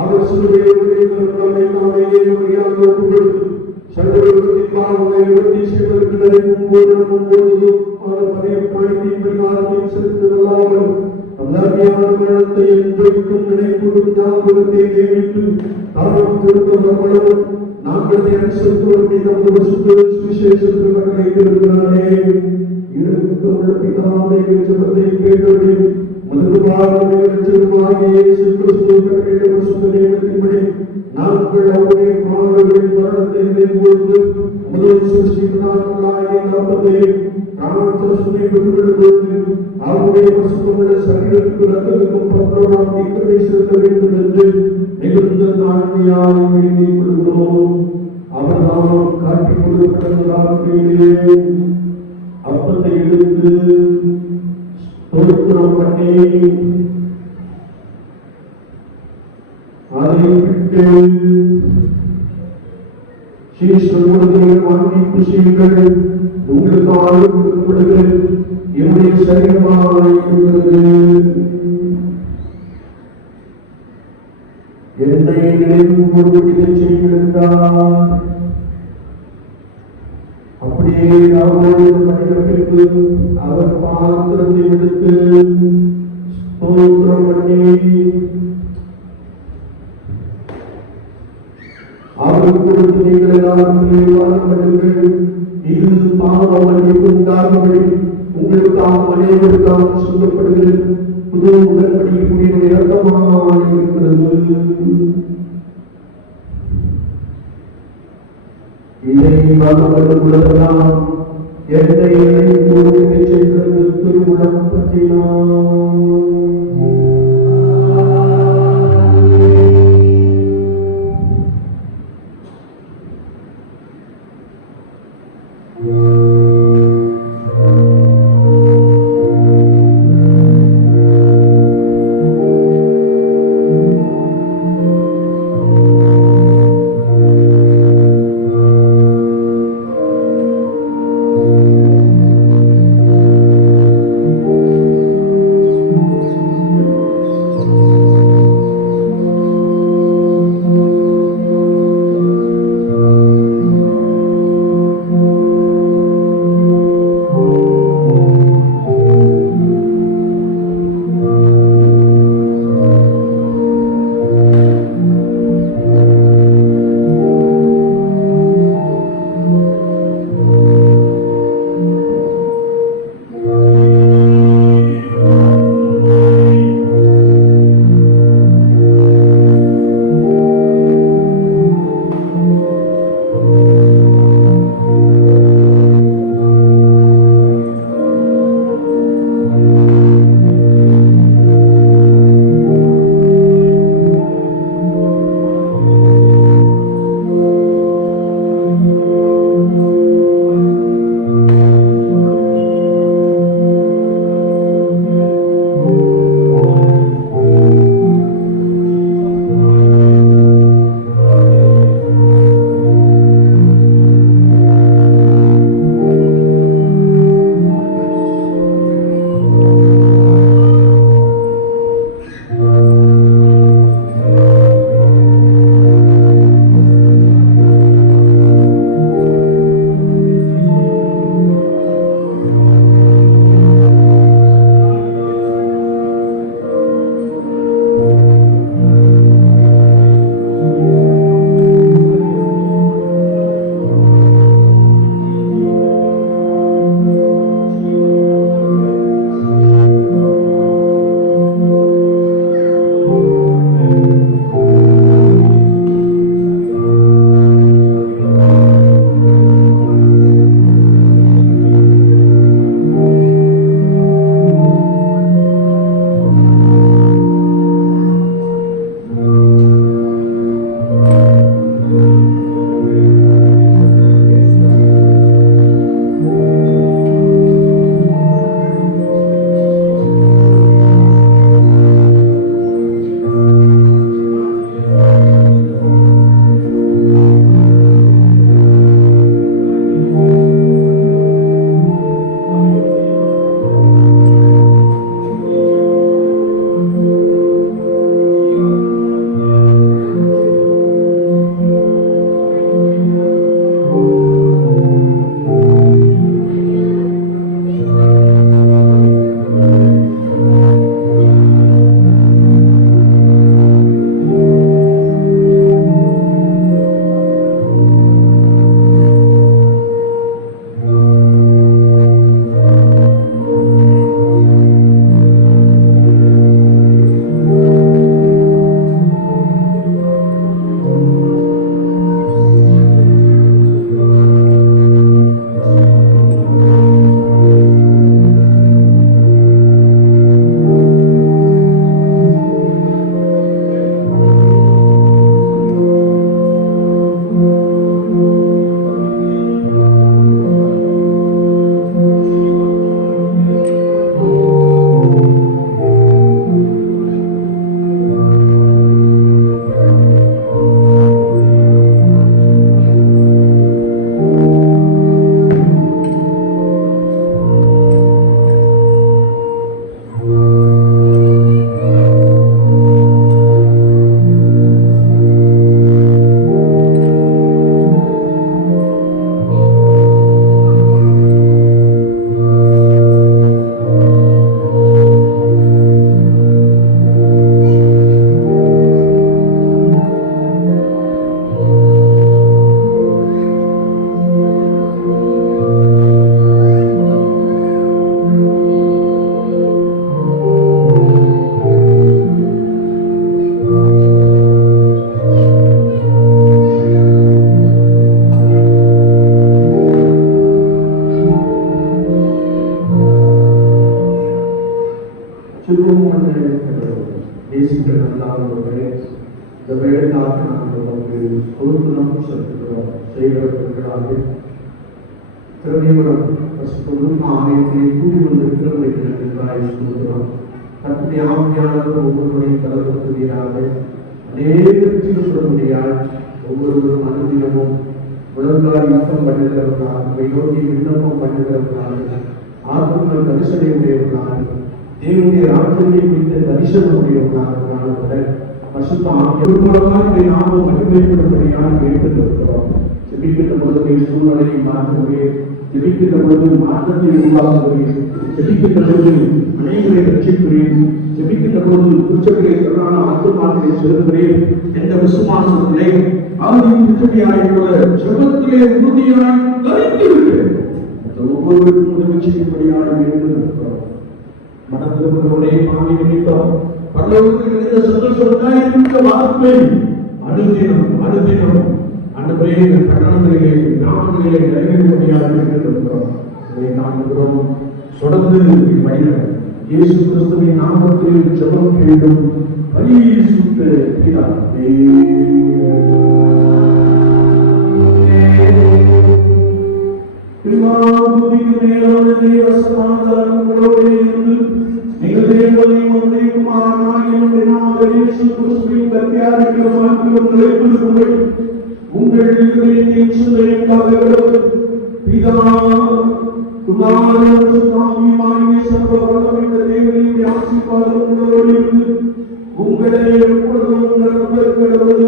அவர் சிலுவையை நம்மை நாமே வழியாக ஒப்புக்கொடுத்து சகோதரத்தின் பாவங்களை நிவர்த்தி செய்வதற்கு நினைக்கும் போது பணியையும் பரிகாரத்தையும் செலுத்துவதால் அல்லாஹ்வியான மரணத்தை என்றைக்கும் நினைக்கும் ஞாபகத்தை நியமித்து தானம் கொடுத்த நம்மளும் நாங்கள் அனுசரிப்பவர்களை நமது சுவிசேஷத்தில் கட்டளையிட்டிருக்கிறானே. இருக்கு உள்ள பிதாவை ஜெபத்தை கேட்டது மதுபாகிய இயேசு கிறிஸ்து கட்டளையிட்ட சுத்ததேவத்தின்படி நாங்கள் அவருடைய மாணவர்களின் மரணத்தை நினைவுகூர்ந்து முதல் சிருஷ்டிகளாகிய நாமத்தை ராமச்சந்திரனை பெற்றுக்கொள்வது அவருடைய பரிசுத்தமுள்ள சரீரத்துக்கு ரத்தத்துக்கும் பத்திரமாக தீர்க்கத்தை செலுத்த வேண்டும் என்று மிகுந்த நான்மையாக வேண்டிக் கொள்கிறோம். அவர்தான் காட்டிக் கொடுக்கப்பட்டதாகவே அப்பத்தை எடுத்து ஸ்தோத்திரம் பண்ணி அதை விட்டு சீஷர்களுடைய வாங்கி புசியுங்கள், உங்களுக்காக கொடுக்கப்படுகிறது என்னுடைய சரீரமாக இருக்கிறது. என்னை நினைவுகூர்ந்து செய்கிறார். அப்படியே அவரோடு படிப்பிற்கு அவர் பாத்திரத்தை எடுத்து ஸ்தோத்திரம் பண்ணி அவருக்கு கொடுத்து நீங்கள் எல்லாரும் இது பாவமன்னிப்பு உண்டாகும்படி உங்களுக்காக அனைவருக்காக சொல்லப்படுகிறது புது உடன்படிக்கைக்குரிய இரக்கமாக இருக்கிறது. இதை உள்ளதெல்லாம் என்னை செய்கிறது திருவுளம் பற்றினான். நேசிக்கிற நல்லாதவர்களே, இந்த வேலைக்காக நாங்கள் உங்களுக்கு ஸ்தோத்திரம் செலுத்துகிறோம். செய்கிறவர்களாக திருநீவரம் ஆலயத்திலே கூடி வந்திருக்கிறவர்களுக்கு நன்றாய் சொல்கிறோம். தன்னுடைய ஆவியானவர் ஒவ்வொருவரையும் பலப்படுத்துகிறாக அநேகத்திற்கும்படியால் ஒவ்வொருவரும் அனுதினமும் முழங்கால் யுத்தம் பண்ணுகிறவர்களாக நோக்கி விண்ணப்பம் பண்ணுகிறவர்களாக ஆத்மங்கள் தரிசனை உடையவர்களாக தேவனுடைய ராஜ்யத்தை குறித்த தரிசனம் உடையவர்களாக பசுத்த ஆவியின் மூலமாக நாமும் மகிமைப்படும்படியாக கேட்டுக்கொள்கிறோம். ஜெபிக்கின்ற பொழுது சூழ்நிலையை மாற்றவே, ஜெபிக்கின்ற பொழுது மாற்றத்தை உருவாக்கவே, ஜெபிக்கின்ற பொழுது அனைவரை ரட்சிக்கிறேன், ஜெபிக்கின்ற பொழுது குற்றங்களை தொடரான ஆத்மாக்களை செலுத்துகிறேன் என்ற விசுவாசத்திலே ஆவியின் குற்றமையாய் போல ஜெபத்திலே உறுதியாய் கருத்திருக்கிறேன். ஒவ்வொருவருக்கும் உதவி செய்யும்படியாக கேட்டுக்கொள்கிறோம். மனதிருப்பவர்களே பாவி நினைத்தோம் பரலோகத்தில் இருந்த சந்தோஷத்திற்காக வார்த்தை அனுதினம் ஆண்டவரே பட்டணங்களிலே கிராமங்களிலே நிறைவேறும்படியாக கேட்டுக்கொள்கிறோம். இதை காண்கிறோம். தொடர்ந்து பயிர இயேசு கிறிஸ்துவின் நாமத்தில் ஜெபம் கேட்டும் பரிசுத்த பிதாவே. கிருபாபுதிக்கு மேலான தேவ சமாதானம் உங்களோடு இருந்து நீங்கள் தேவனையும் உங்களுடைய குமாரனாகிய நம்முடைய நாம இயேசு கிறிஸ்துவின் கர்த்தராகிய உங்களை கொண்டு உங்கள் இதயத்தையும் சிந்தையும் காக்கிறவர் பிதா குமாரன் சுவாமியுமாகிய சர்வ வல்லமையுள்ள தேவனுடைய ஆசீர்வாதம் உங்களோடு இருந்து உங்களை எப்பொழுதும் நிரப்பப்படுவது.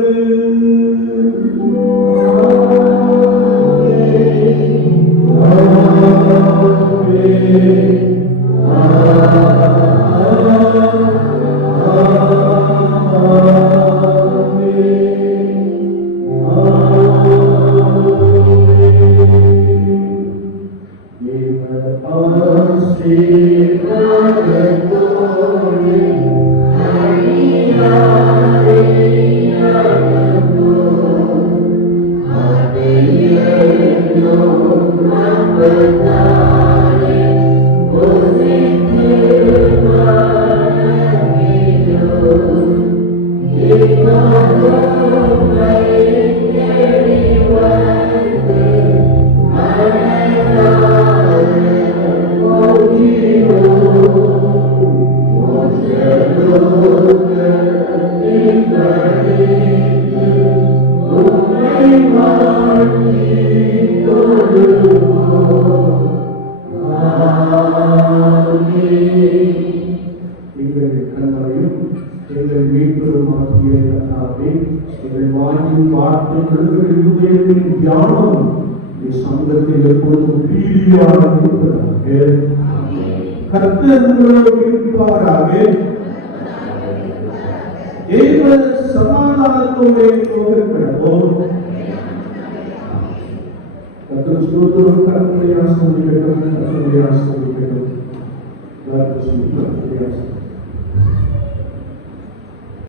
சமாதானத்தோடு போகிறோம். ஸ்தோத்திரம் கர்த்தருடைய ஆசீர்வாதம்